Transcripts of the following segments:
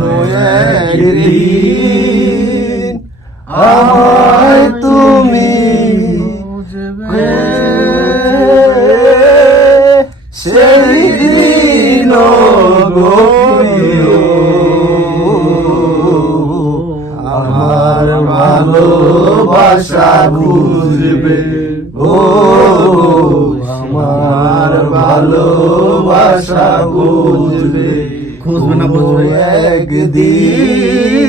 কোনো একদিন আমায় তুমি সেই দিন গো প্রিয়, আমার ভালোবাসা বুঝবে ও, আমার ভালোবাসা বুঝবে একদিন।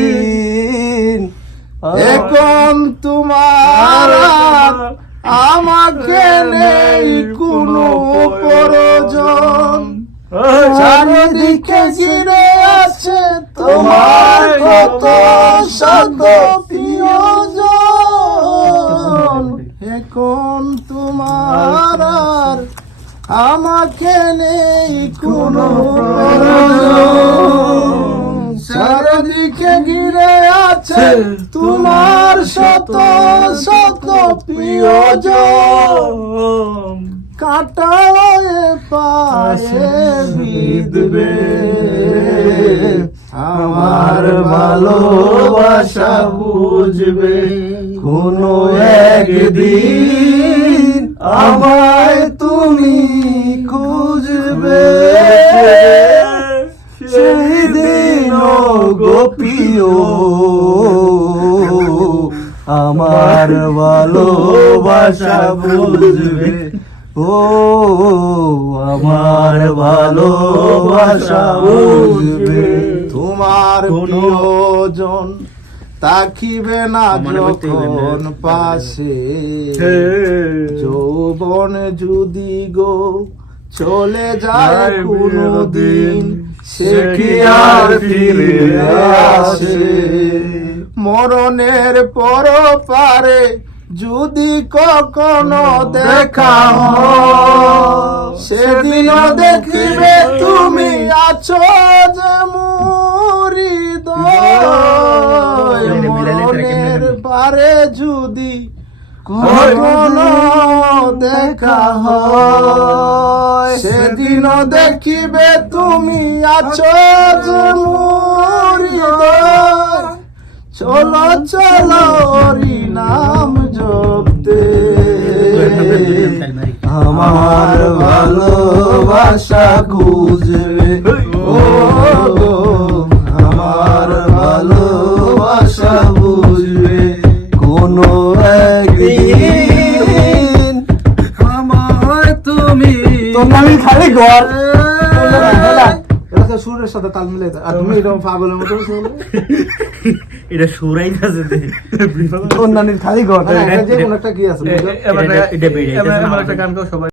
এখন তোমার আমাকে নেই কোনো প্রয়োজন, চারিদিকে ঘিরে আছে তোমার কত শত প্রিয়জন। এখন তোমার আমাকে নেই কোনো প্রয়োজন, চারিদিকে ঘিরে আছে তোমার শত শত প্রিয়জন। কাটায় পাশে বিঁধবে আমার ভালোবাসা বুঝবে কোনো একদিন আমায় তুমি খুঁজবে সেই দিন গো প্রিয়, আমার ভালোবাসা বুঝবে ও, আমার ভালোবাসা বুঝবে। তোমার প্রিয়জন তাকিবে না যখন পাশে, যৌবন যদি গো চলে যায় কোনো দিন, সে কি আর ফিরে আসে? মরণের পর পারে যদি কখনো দেখা হয়, সেদিনও দেখিবে তুমি আছো যে মোর হৃদয়। মরণের পারে যদি কখনো দেখা হয়, সেদিনও দেখিবে তুমি আছো যে মোর হৃদয়। চলো চলো হরি নাম জপতে, আমার ভালোবাসা খুঁজবে ও, আমার ভালোবাসা বুঝবে কোনো একদিন আমায় তুমি। তোমার খালি ঘর সুরের সাথে তাল মিলে, আর তুমি এরকম পাগলের মতো এটা সুরাই আছে অন্যান্য খালি ঘর যে কোনো একটা কি আছে এটা গান সবাই